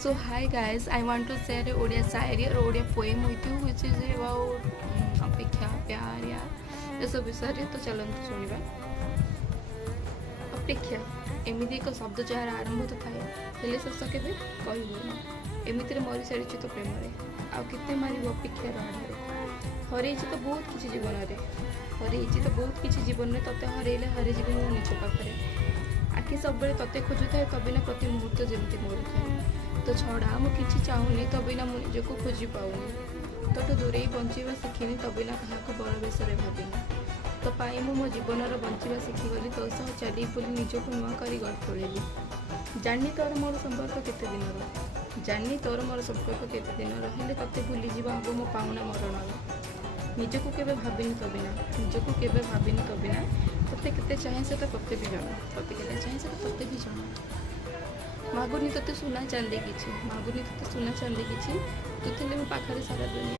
So hi guys, I want to share a Odia शायरी और Odia poem with you which is about अपेक्षा प्यार या ये सब विषय तो चलते शुणा। अपेक्षा एमती एक शब्द जार आरंभ तो थाए हेले शेष केवे कही हुए एमती मरी सारी तो प्रेम आते मार अपेक्षार आधार हर तो बहुत किसी जीवन में हर तो बहुत किसी जीवन में तते हरइले हर जीवन मो निज पाखे आखि सब तते खोजुए तबिना प्रति मुहूर्त जमी मोर तो छड़ा मुझे चाहूनी तबिना मु निज को खोजी पाऊनी तो दूरे बंचा शिखिनी तबिना क्या बड़ बेस भाविनी तो पाई मो जीवन बंचा शिखिगली तो सह चली बोली निजक नुआ कर गढ़ तोड़ेली जानी तोर मोर संपर्क केते दिन जानी तोर मोर संपर्क केते दिन हेले तते भूली जीवा हम मो पाउना मरण निजक केवे भाविनी तबिना निजक केवे भाविनी तबिना तते केते चाहे से तते भी जाना तते केते चाहे से तते भी जाना मागुनी तते सुना चांदी किछि मागुनी तते सुना चांदी किछि तू थे मो पाखरे सारा दुनिया।